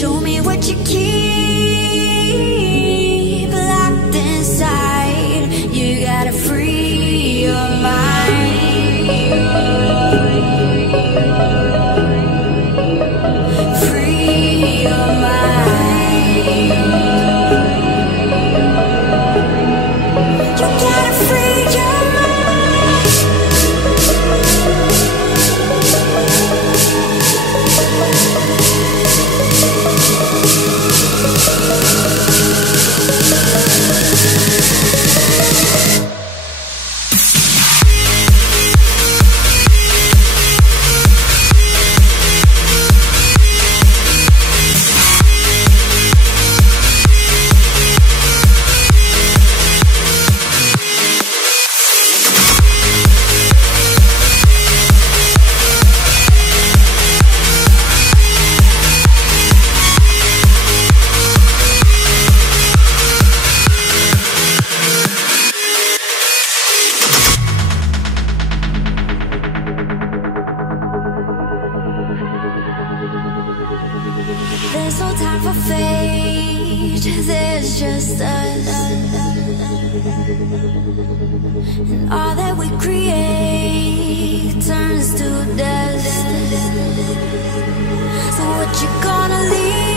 Show me what you keep locked inside. You gotta free your mind. Free your mind. You gotta free your There's no time for fate, there's just us. And all that we create turns to dust. So what you gonna leave?